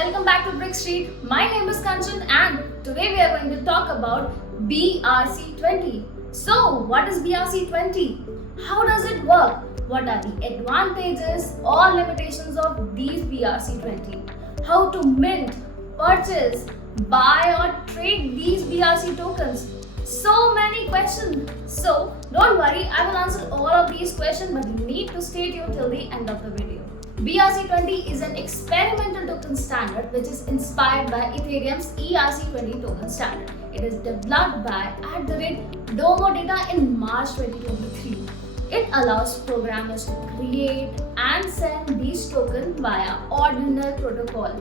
welcome back to Brickstreet. My name is Kanchan and today we are going to talk about BRC20. So, what is BRC20? How does it work? What are the advantages or limitations of these BRC20? How to mint, purchase, buy or trade these BRC tokens? So many questions. So, don't worry, I will answer all of these questions, but you need to stay tuned till the end of the video. BRC20 is an experimental token standard which is inspired by Ethereum's ERC20 token standard. It is developed by Domo Data in March 2023. It allows programmers to create and send these tokens via ordinal protocol.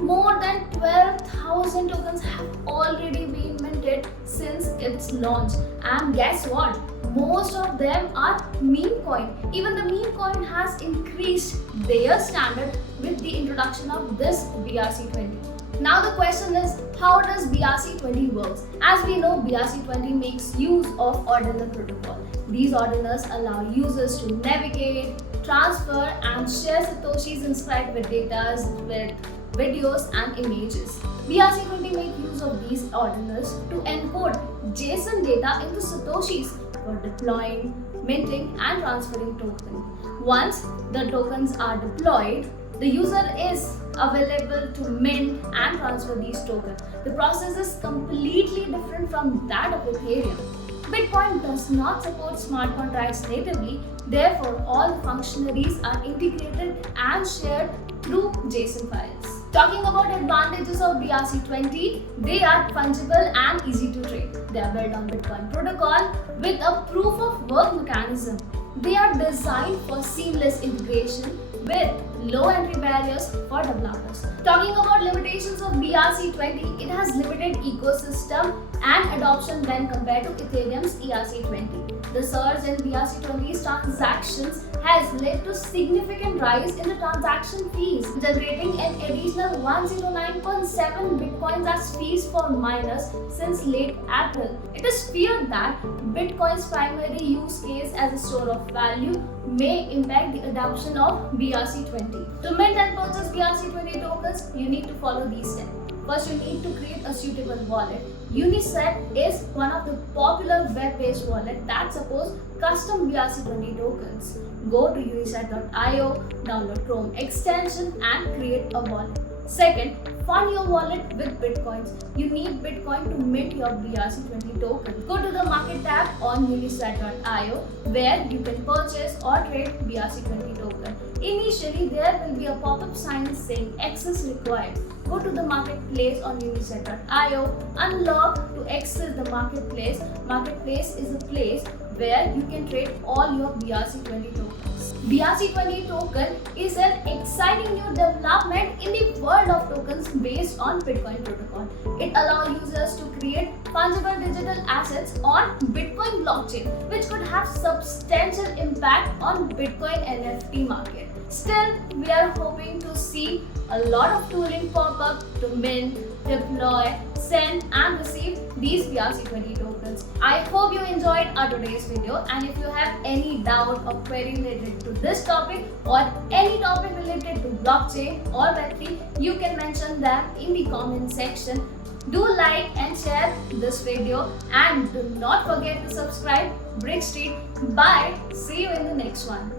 More than 12,000 tokens have already been minted since its launch. And guess what? Most of them are meme coin. Even the meme coin has increased their standard with the introduction of this BRC20. Now the question is, how does BRC20 works? As we know, BRC20 makes use of ordinal protocol. These ordinals allow users to navigate, transfer and share satoshis inscribed with data, with videos and images. BRC20 make use of these ordinals to encode JSON data into satoshis for deploying, minting and transferring tokens. Once the tokens are deployed, the user is available to mint and transfer these tokens. The process is completely different from that of Ethereum. Bitcoin does not support smart contracts natively, therefore all the functionalities are integrated and shared through JSON files. Talking about advantages of BRC20, they are fungible and easy to trade. They are built on Bitcoin protocol with a proof of work mechanism. They are designed for seamless integration with low entry barriers for developers. Talking about limitations of BRC20, it has limited ecosystem and adoption when compared to Ethereum's ERC20. The surge in BRC20's transactions has led to significant rise in the transaction fees, generating an additional 109.7 bitcoins as fees for miners since late April. It is feared that Bitcoin's primary use case as a store of value may impact the adoption of BRC20. To mint and purchase BRC20 tokens, you need to follow these steps. First, you need to create a suitable wallet. Unisat is one of the popular web-based wallets that supports custom BRC20 tokens. Go to unisat.io, download Chrome extension and create a wallet. Second, fund your wallet with Bitcoins. You need Bitcoin to mint your BRC20 token. Go to the market tab on unisat.io where you can purchase or trade BRC20 token. Initially, there will be a pop-up sign saying access required. Go to the marketplace on unisat.io, unlock to access the marketplace. Marketplace is a place where you can trade all your BRC20 tokens. BRC20 token is an exciting new development in the world of tokens based on Bitcoin protocol. It allows users to create fungible digital assets on Bitcoin blockchain, which could have substantial impact on Bitcoin NFT market. Still, we are hoping to see a lot of tooling pop up to mint, deploy, send and receive these BRC20 tokens. I hope you enjoyed our today's video, and if you have any doubt or query related to this topic or any topic related to blockchain or Web3, you can mention them in the comment section. Do like and share this video and do not forget to subscribe Brickstreet. Bye. See you in the next one.